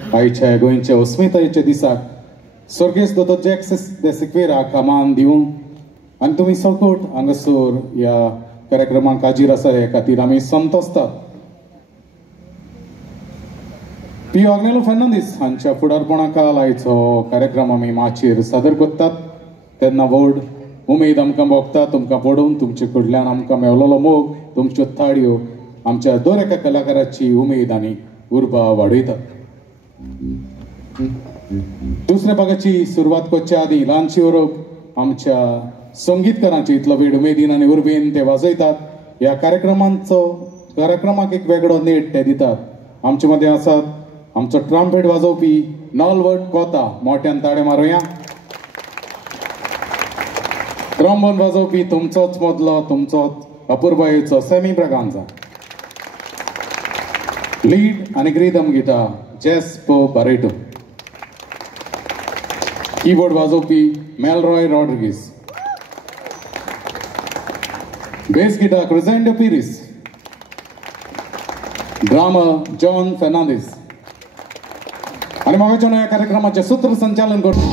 आयच्या गोंयच्या अस्मितायेच्या दिसाक सर्गेस्त दोतोर जॅक्स दे सिक्वेराक मान दिवंक आनी तुमी सगोट हांगासर ह्या कार्यक्रमाक हाजीर आसा हे खातीर आमी संतोसतात. पी आग्नेलो फेर्नांदीस हांच्या फुडारपणा खाल आयचो कार्यक्रम आमी माचयेर सादर करतात. तेन्ना व्हड उमेद आमकां भोगता तुमकां पळोवन, तुमचे कडल्यान आमकां मेवलोलो मोग, तुमच्यो ताळयो आमच्या दर एका कलाकाराची उमेद आनी उर्बा वाडयतात. दुसऱ्या भागाची सुरवात करच्या आदी ल्हानशी ओरप आमच्या संगीतकारांची इतलो वेळ उमेदीन आनी उर्बेन ते वाजयतात. ह्या कार्यक्रमाक एक वेगळो नेट ते दितात. आमचे मदें आसात आमचो ट्रम्पेट वाजोवपी नॉलवर्ड कोता, मोठ्यान ताळे मारुया. ट्रॉम्बोन वाजोवपी तुमचोच मदलो, तुमचोच अपूर्बायेचो सॅमी ब्रागांझा. लीड आनी रिदम गिटार जेस्पो बारेटो. कीबोर्ड वाजोवपी मेलरॉय रॉड्रिगीस. बेस गिटार क्रिसेंडो पिरिस. Drummer John Fernandes. आणि मगाच्या ह्या कार्यक्रमाचे सूत्रसंचालन करतो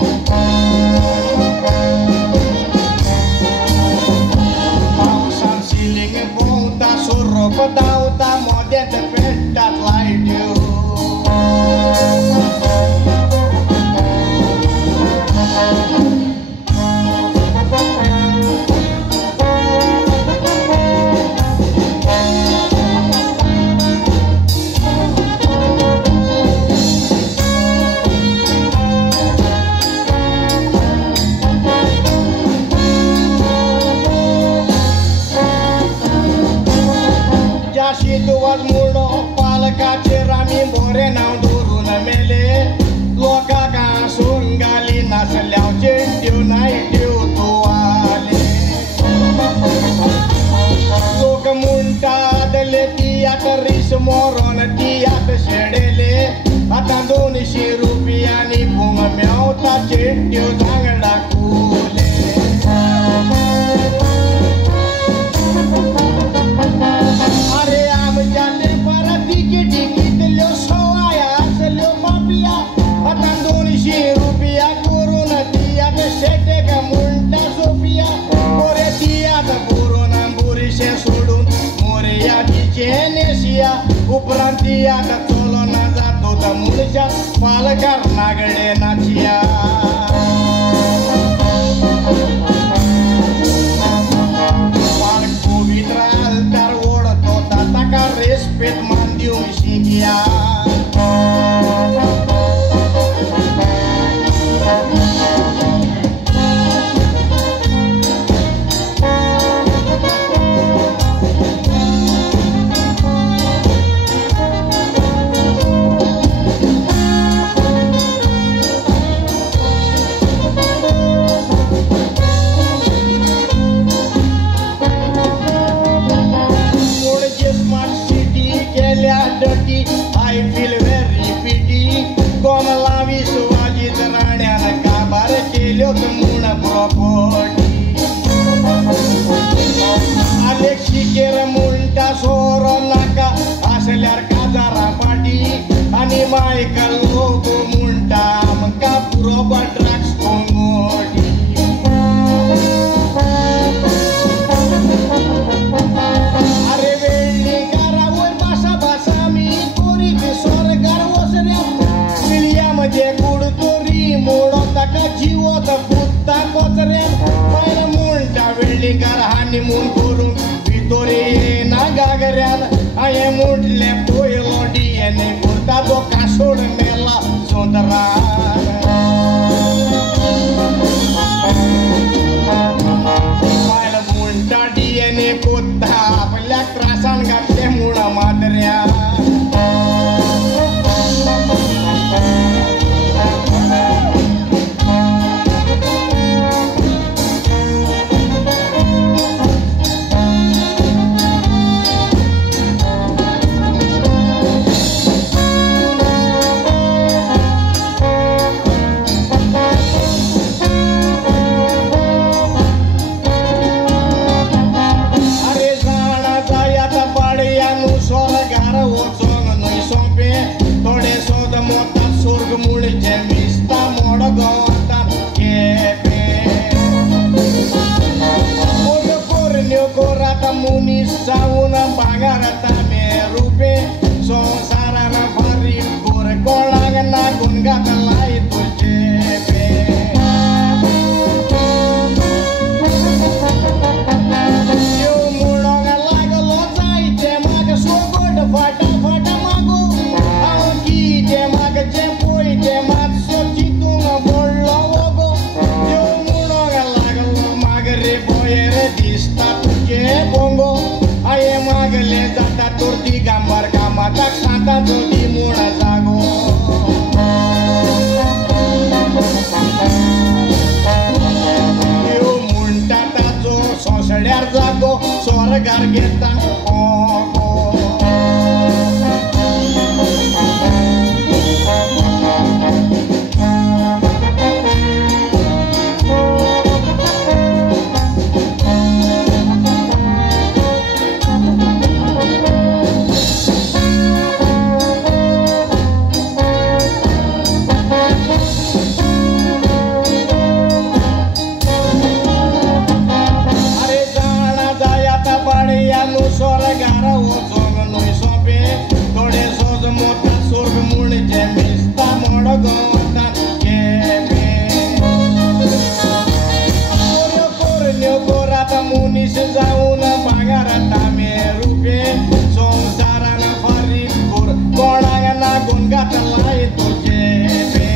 Without a more than the pet that light you. Doar mulo palcace rami more n-au durun mele loca ca sungalina să le-au gentiu n-ai tiu tuale loca munta de le tiată ris moron tiată ședele atandoni și rupiani pumă mi-au ta gentiu zangăla cule उपरांतिया चलो ना जातो तर मुलच्या पालकार नागडे नाचिया पालक कोविद राल तर ओढतो ताका रेस्पेट मान देऊन शिकिया I feel very pity. Come lavi suaji taranyana kabar kelyo tumuna property. Alexi kera multa soro naka aselyar kazara party. Ani Michael logo multa amka puro drugs kongodi. Are velli kara oi basa basa mi जे कुडतोरी मोडता का जीवत पुत्ता कोचरे पण मुंडा वेल्डिंगर हानिमून करून भितोरे ना गागऱ्यान आये मुंडले पोयलो डीएनए कुर्ता तो कासोड मेला सोंदरा पायल मुंडा डीएनए कुत्ता आपल्या त्रासान घातले मुळा मादऱ्या सोर्ग मुळचे मिस्ता मोड गोवतात केपे मोड कोरण्यो कोराता मुनीस जाऊन भांगारता मे रूपे संसारान फारी गोर कोणाग नागून घातलाय तुझे पे यो मुळोग लागलो जायचे माग सोगोड फाटा फाटा मागो आंकीचे मागचे पोयचे मातसो चितून बोललो ओगो यो मुळोग लागलो माग रे बोये रे दिसता तुझे बोंगो आये मागले जाता तुरती गांबार कामाताक सांता जोडी मुळ जागो यो म्हणटा ताचो सोंसड्यार जागो स्वर्गार घेता स्वर्गार वचोंक न्हय सोंपे थोडे सोज मोठा सोर्ग मुळचे मिस्ता मोड गोवतात केपे कोरण्यो कोरात मुनीस जाऊन भांगारता मे रूपे संसारान फारी गोर कोणाक नागून घातलाय तुझे पे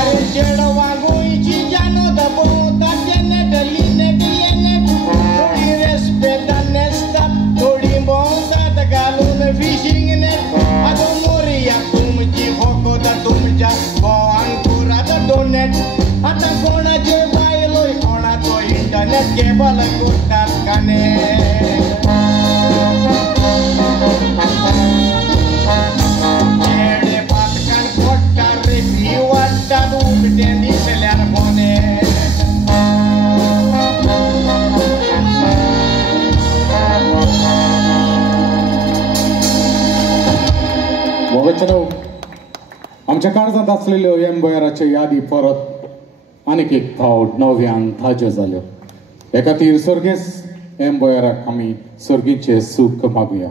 अरे चेडवा गोंयची जानो दबो थोडी रेस्पेद नेसतात थोडी भोंवतात घालून फिशिंग नेट आगो मोरया तुमची फकत तुमच्या गोवांक कुरात डोनेट आतां कोणाचे बायलोय कोणाचो इंटरनेट केबल करतात काने चेडे पातकान पडटात रे भी वाडटात उबटे दिसल्यार कोणे वचनो आमच्या काळजांत आसलेल्यो एम्बोयराच्यो यादी परत आनीक एक फावट नव्यान ताज्यो जाल्यो हे खातीर सर्गेस एम्बोयराक आमी सर्गीचे सूख मागुया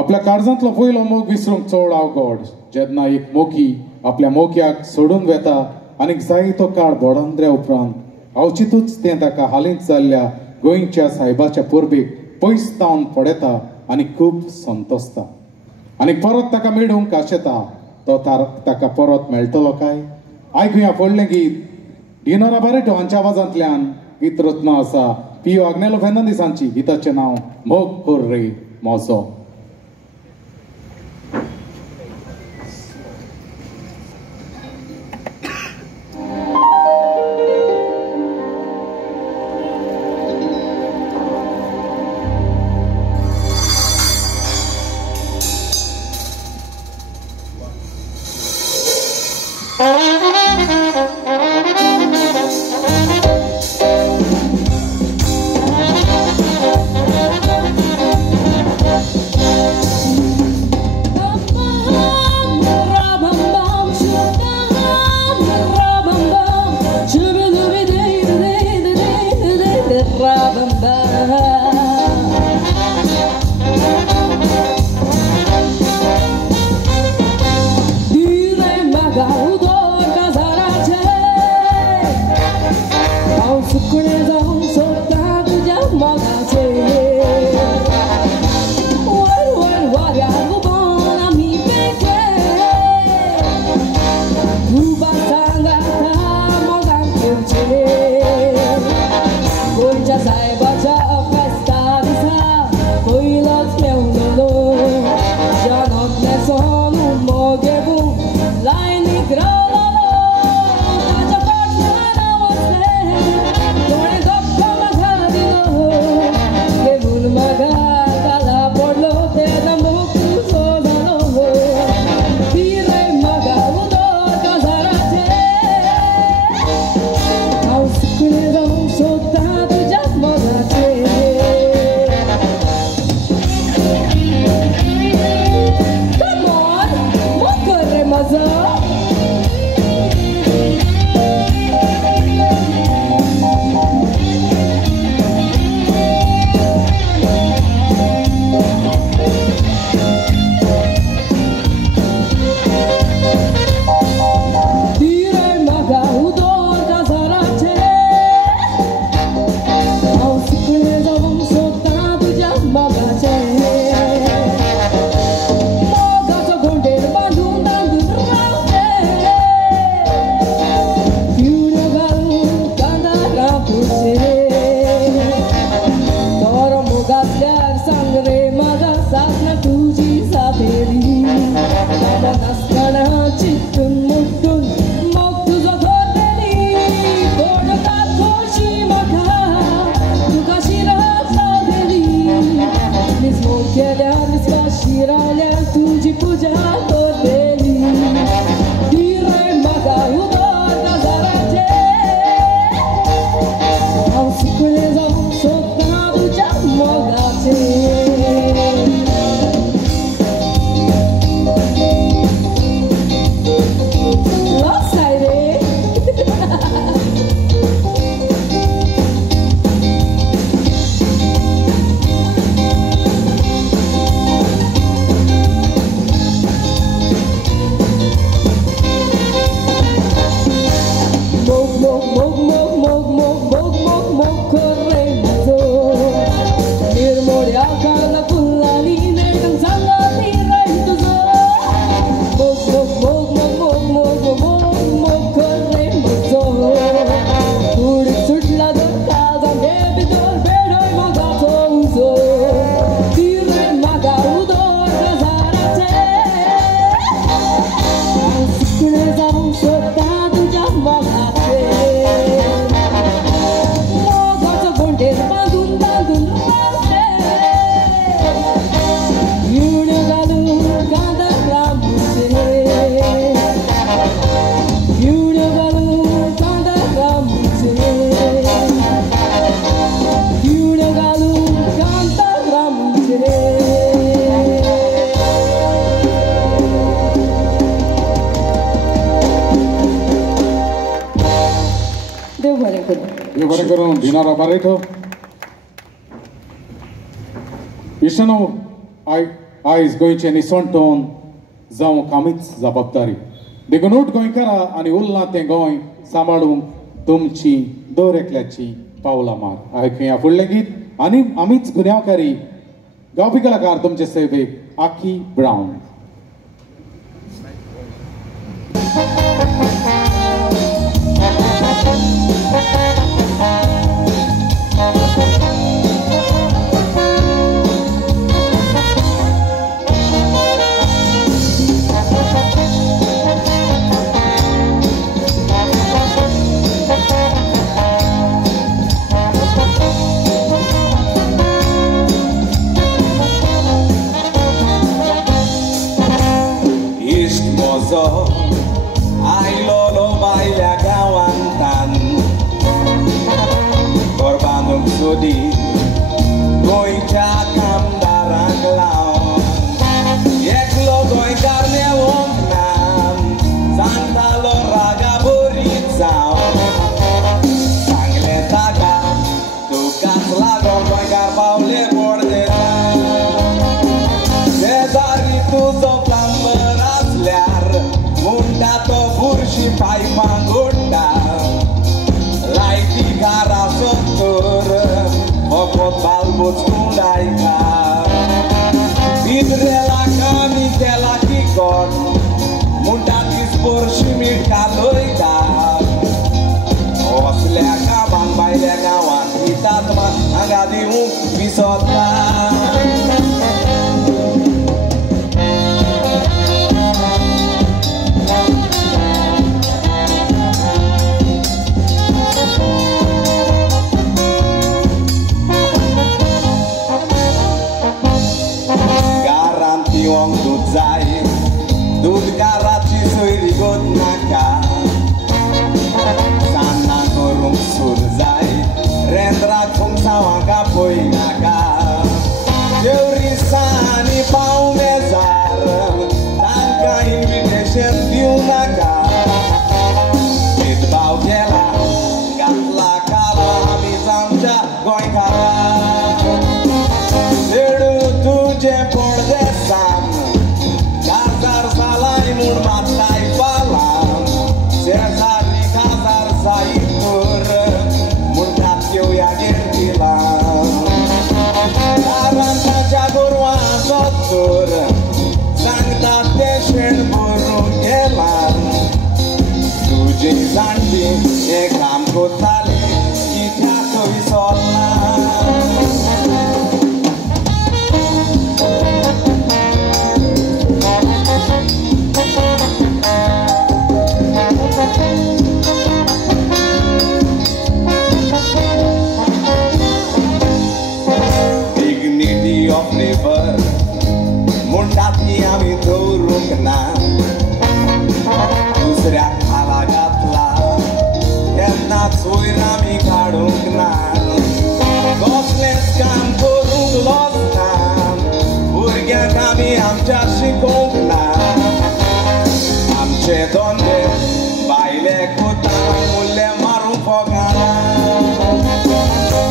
आपल्या काळजांतलो पयलो मोग विसरूंक चड अवघड जेन्ना एक मोगी आपल्या मोग्याक सोडून वेता आनीक जायतो काळ बोडांद्र्या उपरांत अवचितूच तें ताका हालींच जाल्ल्या गोंयच्या सायबाच्या परबेक पयस तावन पडयता आनी खूब संतोसता आनी परत ताका मेळूंक आशेता तो ताका परत मेळटलो काय आयकुया फुडलें गीत डिनोरा बारेटो हांच्या आवाजांतल्यान गीत रचना आसा पियो आग्नेलो फेर्नांदीसांची गिताचें नांव मोग कोर रे mojo Scogliarmi scasciraglia tu ci pugiato bene dire maga udorga zarate au sikuleza sotna buja mogate Kरून dinara bareto Ishano I is going to nisonton जाऊ कामीच जबाबदारी देखून गोंय करा आणि उरला ते गोंय सांबाळूंक तुमची दर एकल्याची पावलां मार ऐकुया फुडलें गीत आणि आमीच गुन्यांवकारी गावपी कलाकार तुमचे सेवेक आकी brown Ailolo baila gawantan Korbanuk sudi Goi cakam darang laon Yeklo goi karne wongnam Santa lo raga burit saon Sangle taga Tukas lago goi karbau le borde Cezari tu soplam berasliar Munda to burshi pai mangunda Laiti gara sotur Okot balbut kundaika Idre la kami ke la kikon Munda tis burshi mirka loida Osle akaban baile gawan Kita teman angadi bisota Wong tudzai dud karachi soiri god naka sana korung surzai rendra kum sawanga poi naka deuri sani pau mezar tanka invitation diu naka mit bau gela gatla kala amizamcha goi kara dedu tuje porde Casar salai mur matai falam Cesar ni casar saitur Mur kapio ya gertilam Karan saja gurwa sotur Sangta teshen buru gelan Tuje zandi ekam kotali Kita to isolam Dignity of labor भुरग्यांक आमी आमच्या शिकोवंक ना आमचे दोंदे बायले कोतान मुल्ले मारूंक फोगाना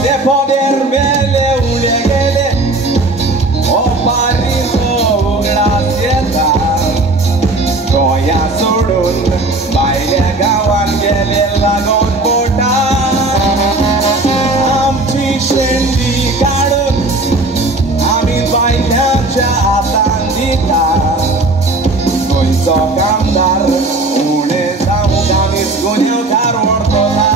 ते फोगेर मेले उडे गेले ओ बारीचो उगडास येता गोंया सोडून भायल्या गांवांत गेले लागून पोटा आमची शेंडी काडून आमी बायल्याच्या हातान दिता गोंयचो कामदार उणें जावंक आमीच गुन्यांवकार व्हरतला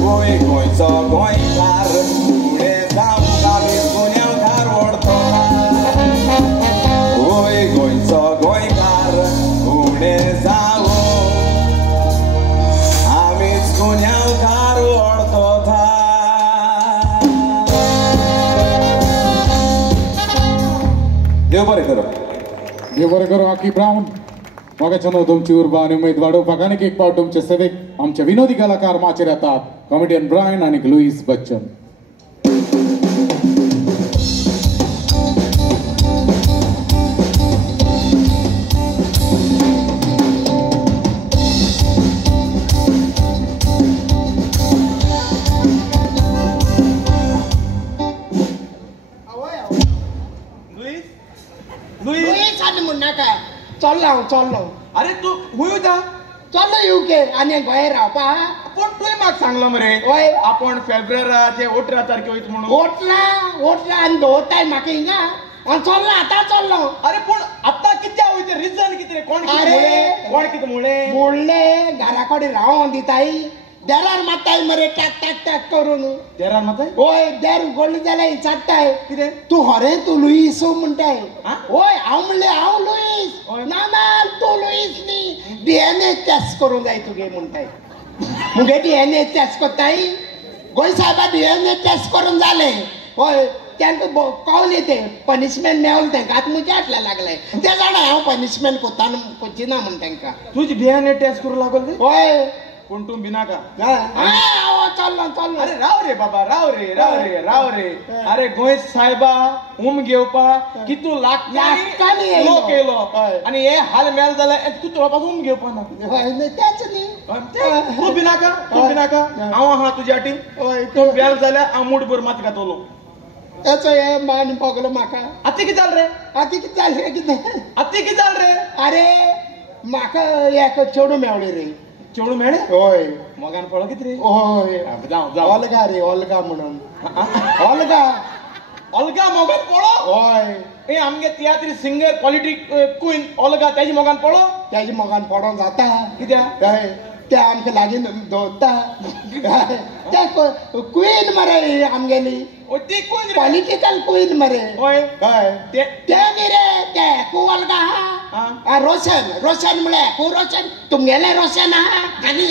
गोंय गोंयचो गोंयकार उणें जावंक आमीच गुन्यांवकार व्हरतला गोंय गोंयचो गोंयकार उणें जावंक आमीच गुन्यांवकार व्हरतला देव बरें करो देव बरें करो आकी ब्रावन मोगाच्यान तुमची उर्बा आनी उमेद वाडोवपाक आनीक एक पावट तुमचे सेवेक आमचे विनोदी कलाकार माचेर येतात कॉमेडियन ब्रायन आनी लुईस बच्चन लुईस आनी म्हणना काय चल्लो अरे तू हुंय जा चल्लो यूके आनी गोंय रावपा पण तुवें म्हाका सांगलो मरे होय आपण फेब्रुवाराचे 18 तारखे वयता म्हणून ओटला आनी दवरताय म्हाका हिंगा आनी चल्लो आतां चल्लो अरे पूण आतां कित्या वयता रिजन कितें कोण कितें मुळे बोडले घरा कडेन रावों दिताय देरार मारताय मरे टाक करून देरार मारताय होय देर उगडली जाल्यार विचारताय कितें तू हरे तू लुईस म्हणटाय आ? होय हांव म्हणलें हांव लुईस होय. ना तू लुईस न्ही DNA टेस्ट करूंक जाय तुगे म्हणटाय मुगे DNA टेस्ट कोत्ताय गोंय साहेबा DNA टेस्ट करून जालें होय तांकां कळून येते पनिशमेंट मेळ्ळें तांकां आतां म्हज्या हातल्या लागलें ते जाणा हांव पनिशमेंट कोची ना म्हण तांकां तुजी DNA टेस्ट करूं लागल ते होय पूण तूं भिनाका चल्लो अरे राव रे बाबा राव रे अरे गोंय साहेबा घेवपा कितू लाखांनी लोक येयलो हय. आनी हे हाल मेल जाल्यार कितू पासून घेवपा ना तेच न्ही तूं भिनाका हांव आहा तुज्या वाटेन तूं बेल जाल्यार हांव मुठभर मात घातलो तेचो हे मान पगलो म्हाका आतां कितें जालें रे आतां कितें जालें रे कितें आतां कितें जालें रे अरे म्हाका एक चेडूं मेवलें रे चेडूं मेळ्ळें होय मोगान पळो कितें रे होय जावं ऑलगा रे ऑलगा म्हणून ऑलगा ऑल्गा मोगान पळो होय हे आमगे तियात्री सिंगर पॉलिटिक क्वीन ऑल्गा तेजी मोगान पळो तेजे मोगान पडों जाता कित्याक हय ते आमकां लागीं दवरता ते क्वीन मरे आमगेली ती क्वीन रे पॉलिटिकल क्वीन मरे होय हय ते ते न्ही रे ते कू ऑलगा आहा रोशन म्हळ्या कू रोशन तुमगेले रोशन आहा आनी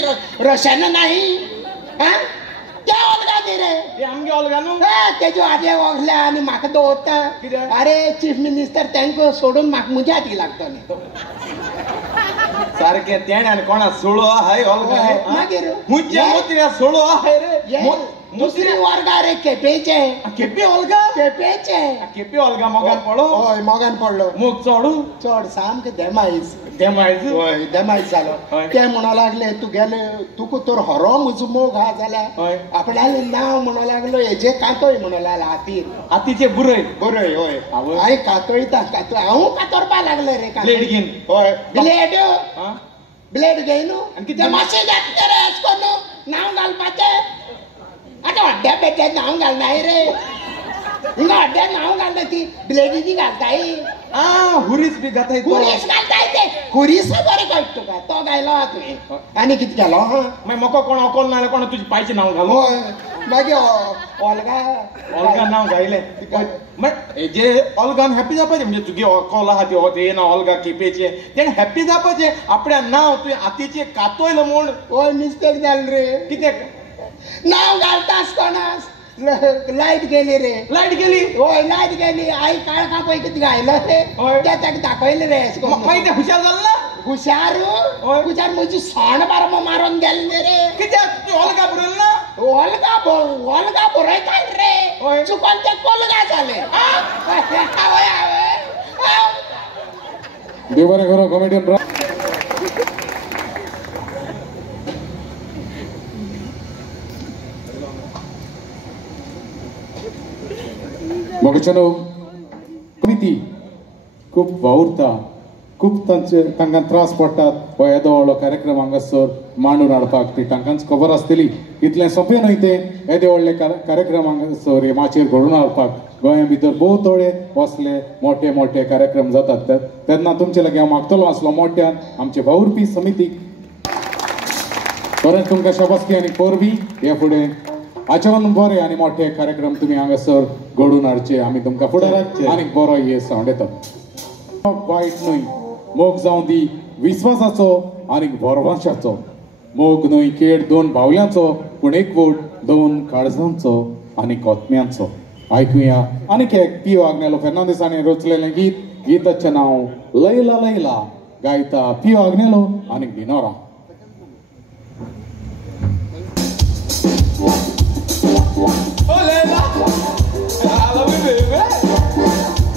रोशन नाही ते ऑलगा न्ही रे हे आमगे ऑल्गा न्हू तेजे हाते वगल्या आनी म्हाका दवरता कित्याक? अरे चीफ मिनिस्टर तांकां सोडून म्हाका म्हज्या हाती लागतले सारखे तेणे आनी कोणा सोळो आहाय ऑल्गा मागीर मुज्या मोत्र्या सोळो आहाय रे दुसरी वर्गा रे केपेचे केपी ऑल्गा केपेचे केपी ऑल्गा मोगान पळो हय मोगान पडलो मोग चोडू चड सामकें देमायज देमायज हय देमायज जालो हय. ते म्हणो लागले तुगेले तुका तर हरो म्हजो मोग हा जाल्यार हय. आपल्याले नांव म्हणो लागलो हेजे कातोय म्हणो लागला हातीर हातीचे बुरय बरोय होय आवय. हांव कातोयता हांव कातोरपा लागले रे ब्लेड घेवन हय ब्लेड हा ब्लेड घेयन आनी कितें ते मातशें घातले रे अशें करून नांव घालपाचें आतां हड्ड्या बेड्ड्या नांव घालनाय रे हिंगा हड्ड्या नांव घालना ती ब्लेडीची घालताय हुरीस बी घाताय तो खुरीस घालताय ते खुरीस बरें कळटा तुका तो गायलो हा तुवें आनी कितें केलो मागीर म्हाका कोण अकोल ना कोण तुजें पायचें नांव घालू हय मागीर ऑलगा ऑल्गा नांव गायलें मागीर हेजे ऑल्गान हॅप्पी जावपाचें म्हणजे तुगे अकोल आहा ते ना ऑल्गा केपेचे तेणें हॅप्पी जावपाचें आपल्या नांव तुवें हातीचें कातोयलो म्हूण हय मिस्टेक जालें रे कित्याक नांव घालता आसतनास लायट गेली रे लायट गेली हय लायट गेली आई काळखा पळय कितें घायलो रे हय. ते ताका दाखयलें रे अशें करून. मागीर तें हुशार जालें ना हुशार हय. हुशार म्हजी सोण बारमो मारून गेले रे कित्याक तूं ऑल्गा बरयलें ना ऑलगा बरयता रे होय. चुकून ते कोलगा झाले देव बरें करूं कॉमेडियन मोगचनो कमिटी खूप वावुरता खूप तांकां त्रास पडटात हो येदो व्हडलो कार्यक्रम हांगासर मांडून हाडपाक ती तांकांच खबर आसतली इतलें सोंपें न्हय तें येदे व्हडले कार्यक्रम हांगासर हे माचयेर घडोवन हाडपाक गोंया भितर भोव थोडे असले मोठे मोठे कार्यक्रम जातात तेन्ना तुमचे लागीं हांव मागतलो आसलो मोठ्यान आमचे वावुरपी समितीक परत तुमकां शाबासकी आनी परबी हे फुडें आचरण बरे आनी मोठे कार्यक्रम तुम्ही हांगासर घडोवन हाडचे आमी तुमकां फुडाराक आनीक बरो हे सावंड येता वायट न्हय मोग जावं दी विस्वासाचो आनीक भरवशाचो मोग न्हय खेळ दोन भावल्यांचो पूण एकवट दोन काळजांचो आनी कोत्म्यांचो आयकुया आनीक एक पियो आग्नेलो फेर्नांदीसांनी रचलेलें गीताचें नांव लैला लैला गायता पियो आग्नेलो आनीक दिनोरा Oh, Leila, I love you, baby.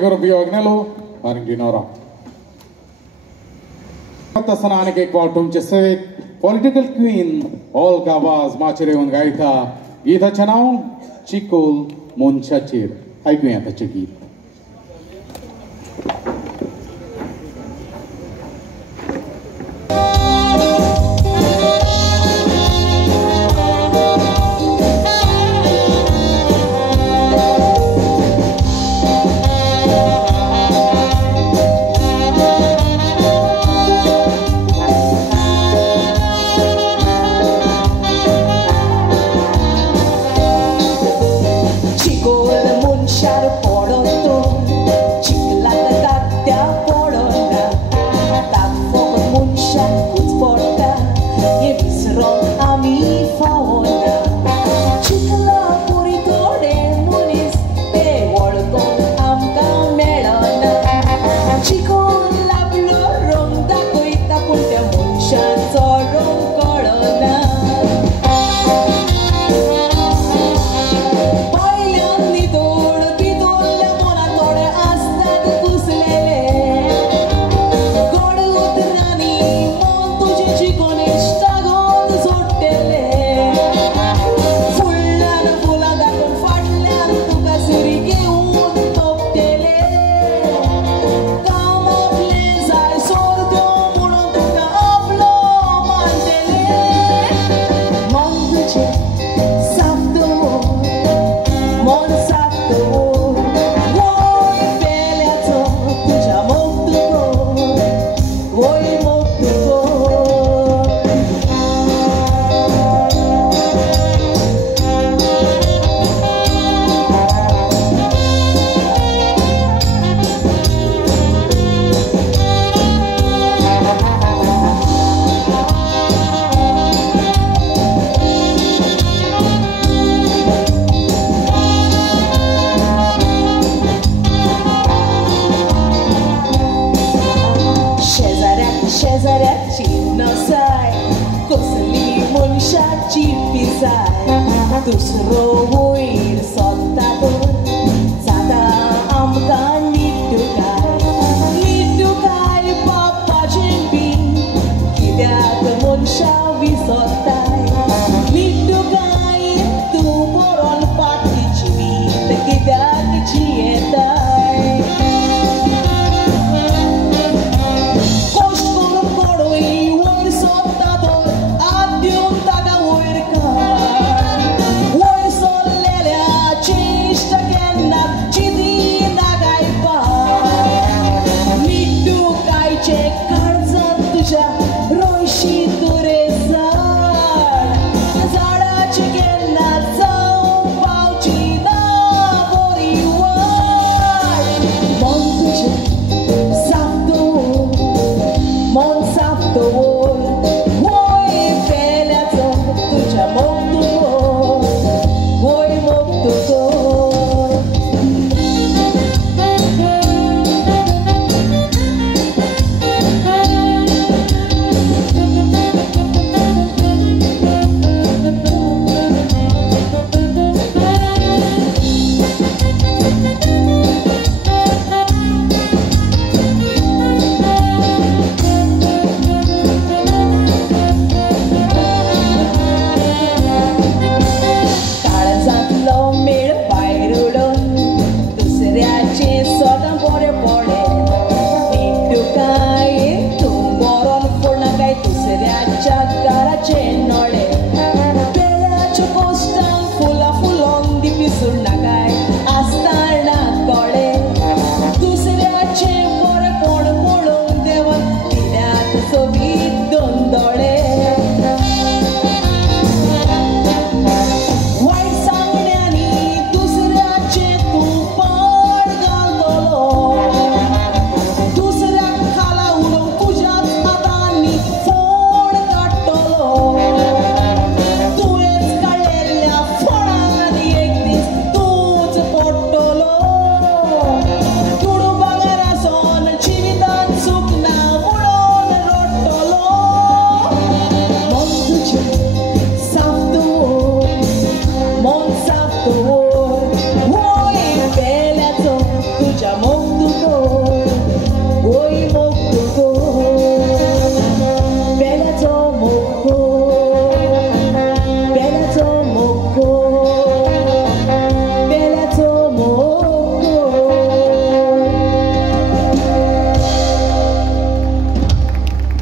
करूप योगनेलो आणि गिनोरा असताना अनेक एक पाव तुमचे सेवेक पॉलिटिकल क्वीन ऑल्गा वाज माचेर येऊन गायता गीताचे नाव चिकोल मनशाचेर ऐकूया ताचे गीत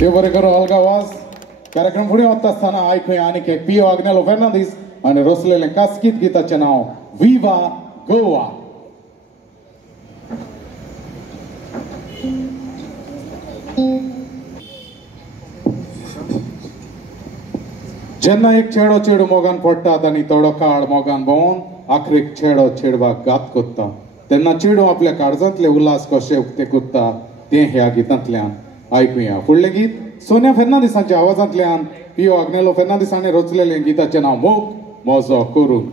देव बरें करूं अलगा आवाज कार्यक्रम फुडें वता आसतना आयकुया आनीक एक पियो आग्नेलो फेर्नांदीस आनी रचलेलें कास्कीत गिताचें नांव विवा गोवा. जेन्ना एक चेडो चेडू मोगान पडटात आनी थोडो काळ मोगान भोंवन आखरेक चेडो चेडवाक घात कोत्ता तेन्ना चेडू आपल्या काळजांतले उल्हास कशे उक्ते कोत्ता तें ह्या गितांतल्यान आयकुया. फुडलें गीत सोनिया फेर्नांदीसांच्या आवाजांतल्यान पियो आग्नेलो फेर्नांदीस हाणें रचलेलें गिताचें नांव मोग मोजो करून.